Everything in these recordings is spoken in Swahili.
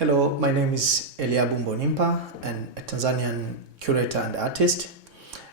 Hello, my name is Eliabu Mbonimpa, and a Tanzanian curator and artist,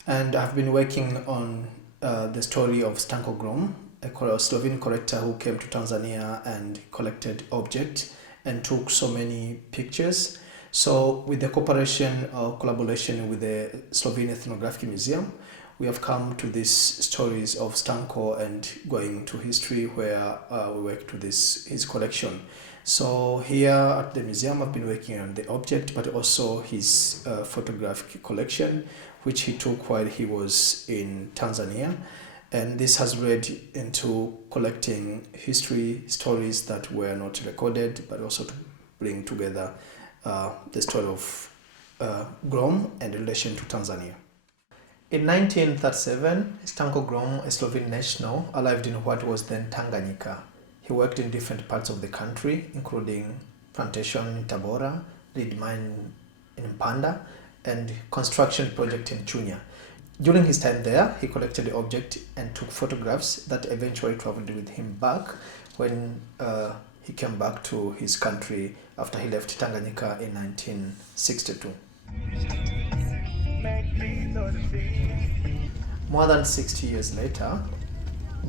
and I've been working on the story of Stanko Grom, a Slovene collector who came to Tanzania and collected objects and took so many pictures. So with the cooperation or collaboration with the Slovene Ethnographic Museum, we have come to these stories of Stanko and going to history where we work to his collection. So here at the museum, I've been working on the object, but also his photographic collection, which he took while he was in Tanzania. And this has led into collecting history stories that were not recorded, but also to bring together the story of Grom and relation to Tanzania. In 1937, Stanko Grom, a Slovene national, arrived in what was then Tanganyika. He worked in different parts of the country, including plantation in Tabora, lead mine in Mpanda, and construction project in Chunya. During his time there, he collected the object and took photographs that eventually traveled with him back when he came back to his country after he left Tanganyika in 1962. More than 60 years later,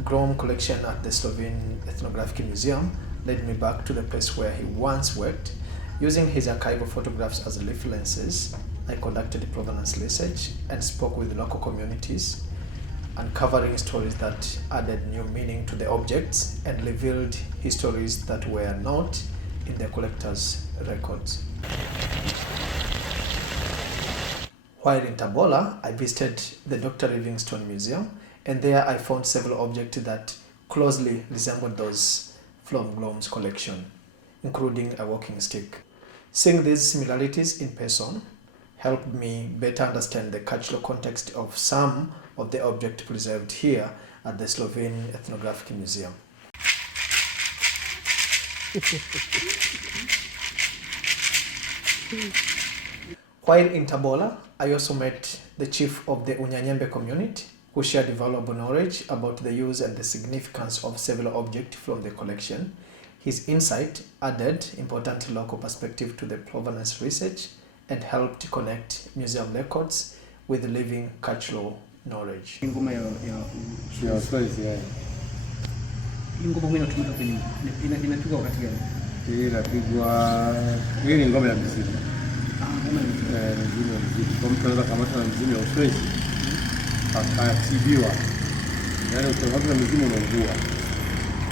Grom collection at the Slovene Ethnographic Museum led me back to the place where he once worked. Using his archival photographs as references, I conducted provenance research and spoke with local communities, uncovering stories that added new meaning to the objects and revealed histories that were not in the collector's records. While in Tabora, I visited the Dr. Livingstone Museum, and there I found several objects that closely resembled those from Grom's collection, including a walking stick. Seeing these similarities in person helped me better understand the cultural context of some of the objects preserved here at the Slovene Ethnographic Museum. While in Tabora, I also met the chief of the Unyanyembe community, who shared valuable knowledge about the use and the significance of several objects from the collection. His insight added important local perspective to the provenance research and helped connect museum records with living cultural knowledge. Ingoma inatumika kwenye inapigwa wakati gani? Inapigwa hii ngoma ya muziki. Ngoma ya muziki. Kwa mtu anaweza kamata mzimu ya Uswezi akatibiwa. Yaani ukikamata mzimu unaugua.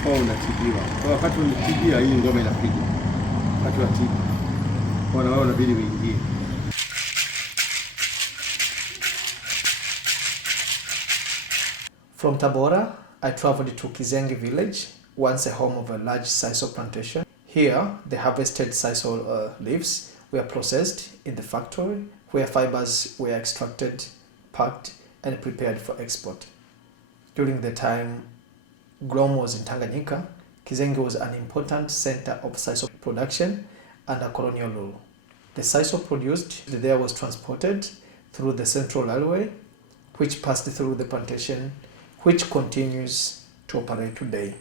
Kwa unatibiwa. Kwa wakati unatibia hii ngoma inapigwa. Wakati wa tiba. Kwa na wao inabidi uingie. From Tabora, I traveled to Kizengi village, once a home of a large sisal plantation. Here, the harvested sisal leaves were processed in the factory, where fibers were extracted, packed, and prepared for export. During the time Grom was in Tanganyika, Kizengi was an important center of sisal production under colonial rule. The sisal produced there was transported through the Central Railway, which passed through the plantation, which continues to operate today.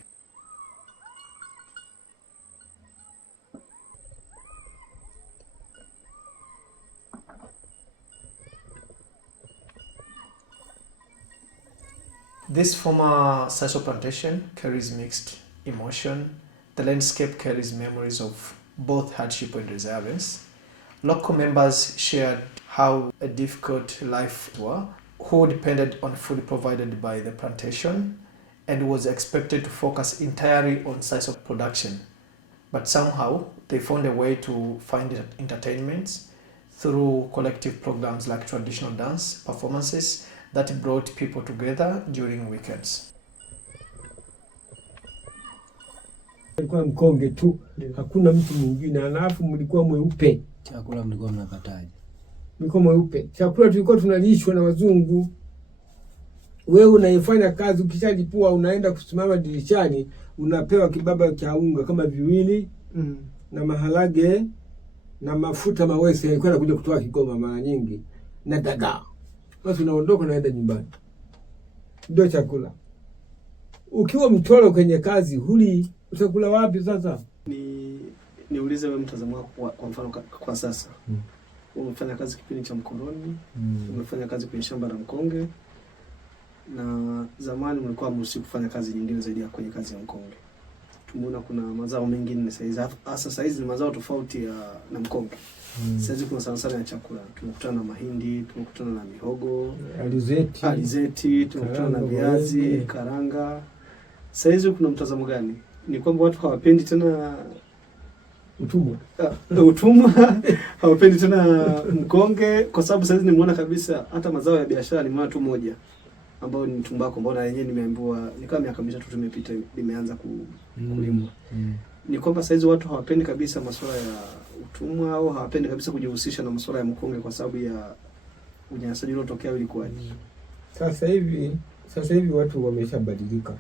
This former sisal plantation carries mixed emotion. The landscape carries memories of both hardship and resilience. Local members shared how a difficult life was, who depended on food provided by the plantation and was expected to focus entirely on sisal production. But somehow they found a way to find entertainment through collective programs like traditional dance performances that brought people together during weekends. Mlikuwa mkonge tu, hakuna mtu mwingine. Alafu mlikuwa mweupe. Chakula mlikuwa mnapataje? Mlikuwa mweupe. Chakula tulikuwa tunalishwa na wazungu. Wewe unaifanya kazi, ukishalipua unaenda kusimama dirishani, unapewa kibaba cha unga kama viwili na maharage na mafuta mawese yalikuwa yanakuja kutoka Kigoma mara nyingi na dagaa. Basi unaondoka unaenda nyumbani. Ndio chakula. Ukiwa mtoro kwenye kazi huli utakula wapi sasa? Ni niulize wewe mtazamo wako kwa mfano kwa sasa. Umefanya kazi kipindi cha mkoloni, umefanya kazi kwenye shamba la mkonge, na zamani mlikuwa mruhusiwi kufanya kazi nyingine zaidi ya kwenye kazi ya mkonge. Tumeona kuna mazao mengine sasa hizi ni mazao tofauti na mkonge. Sasa kuna sana ya chakula. Tumekutana na mahindi, tumekutana na mihogo, alizeti, tumekutana na viazi, karanga. Sasa hizi kuna mtazamo gani? Ni kwamba watu hawapendi tena utumwa hawapendi tena mkonge, kwa sababu sasa hizi nimeona kabisa hata mazao ya biashara nimeona tu moja ambao ni tumbako, mbona yenyewe nimeambiwa ni kama miaka mitatu tumepita limeanza kulimwa. Ni kwamba sasa hizi watu hawapendi kabisa masuala ya utumwa au hawapendi kabisa kujihusisha na masuala ya mkonge kwa sababu ya unyanyasaji uliotokea ilikuwaje? Sasa hivi watu wameshabadilika.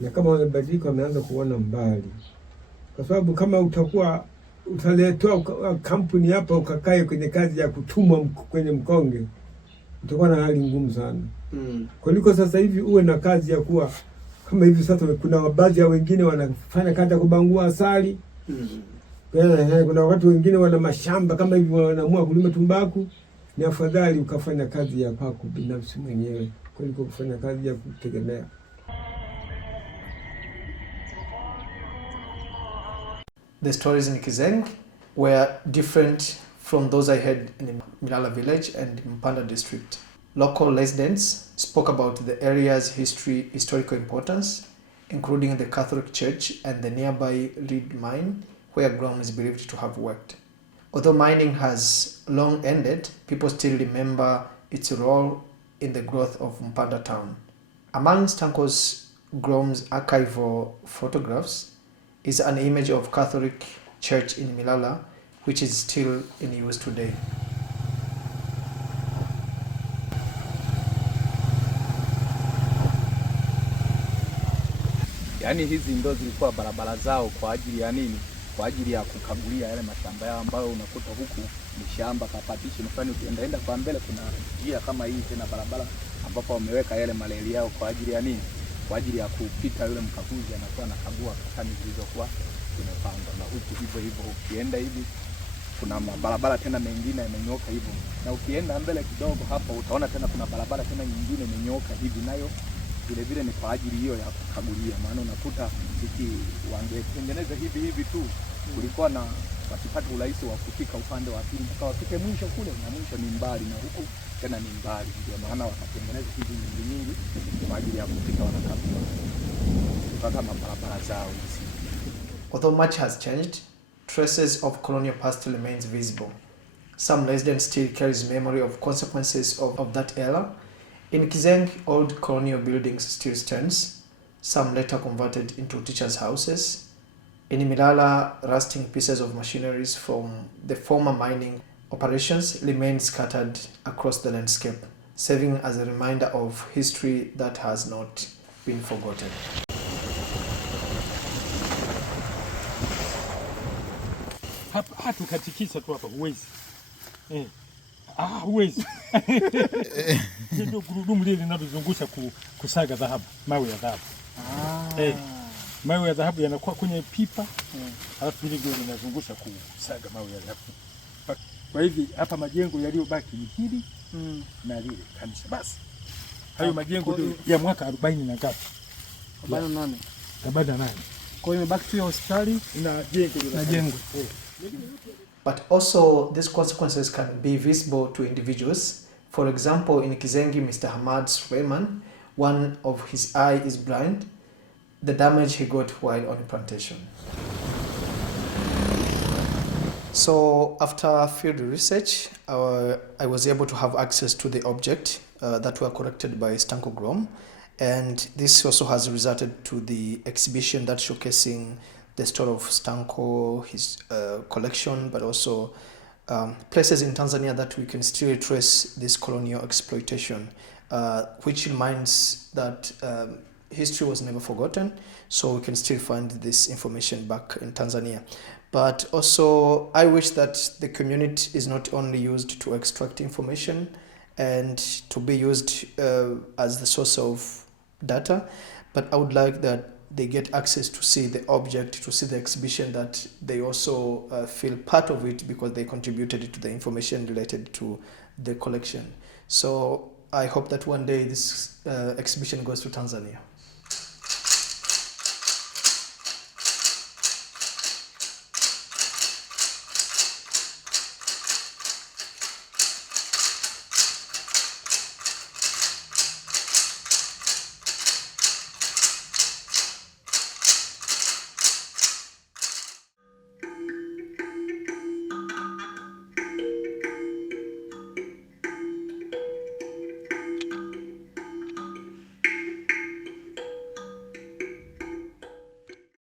Na kama wamebadilika wameanza kuona mbali. Kwa sababu kama utaletewa kampuni hapa ukakae kwenye kazi ya kutumwa kwenye mkonge, utakuwa na hali ngumu sana. Kuliko sasa hivi uwe na kazi ya kuwa kama hivi sasa kuna baadhi ya wengine wanafanya kazi ya kubangua asali. Kuna watu wengine wana mashamba kama hivi wanaamua kulima tumbaku. Ni afadhali ukafanya kazi ya kwako binafsi mwenyewe kuliko kufanya kazi ya kutegemea. The stories in Kizeng were different from those I heard in Milala village and Mpanda district. Local residents spoke about the area's historical importance, including the Catholic Church and the nearby lead mine where Grom is believed to have worked. Although mining has long ended, people still remember its role in the growth of Mpanda town. Among Stanko Grom's archival photographs is an image of Catholic Church in Milala, which is still in use today. Yaani hizi ndo zilikuwa barabara zao kwa ajili ya nini? Kwa ajili ya kukagulia yale mashamba yao ambayo unakuta huku ni shamba kapatishi mfano ukiendaenda kwa mbele kuna njia kama hii tena barabara ambapo wameweka yale maleli yao kwa ajili ya nini? Kwa ajili ya kupita yule mkaguzi anakuwa anakagua kani zilizokuwa zimepangwa. Na huku hivyo ukienda hivi kuna barabara tena mengine yamenyoka hivyo. Na ukienda mbele kidogo hapo utaona tena kuna barabara tena nyingine imenyoka hivi nayo vile ni kwa ajili hiyo ya kukagulia. Maana unakuta wangetengeneza hivi tu kulikuwa na wasipate urahisi wa kufika upande wa pili mpaka wafike mwisho kule, na mwisho ni mbali na huku tena ni mbali. Ndio maana wakatengeneza hivi nyingi kwa ajili ya kufika wanakagua kupata mabarabara zao hizi. Although much has changed, traces of colonial past remains visible. Some residents still carries memory of consequences of that era. In Kizeng, old colonial buildings still stands, some later converted into teachers' houses. In Milala, rusting pieces of machineries from the former mining operations remain scattered across the landscape, serving as a reminder of history that has not been forgotten. Hatu katikisa tu hapa huwezi. Huwezi. Ndio gurudumu lile linalozungusha kusaga dhahabu, mawe ya dhahabu. Mawe ya dhahabu yanakuwa kwenye pipa, alafu ile ndio linazungusha kusaga mawe ya dhahabu. Kwa hivi hapa majengo yaliyobaki ni hili na lile kanisa basi. Hayo majengo ya mwaka 40 na ngapi? 48. 48. Kwa hiyo imebaki tu hospitali na jengo. But also, these consequences can be visible to individuals. For example, in Kizengi, Mr. Hamad Suleiman, one of his eye is blind, the damage he got while on plantation. So, after field research, I was able to have access to the object that were collected by Stanko Grom, and this also has resulted to the exhibition that's showcasing the story of Stanko, his collection, but also places in Tanzania that we can still trace this colonial exploitation, which reminds that history was never forgotten, so we can still find this information back in Tanzania. But also, I wish that the community is not only used to extract information and to be used as the source of data, but I would like that they get access to see the object, to see the exhibition, that they also feel part of it because they contributed to the information related to the collection. So I hope that one day this exhibition goes to Tanzania.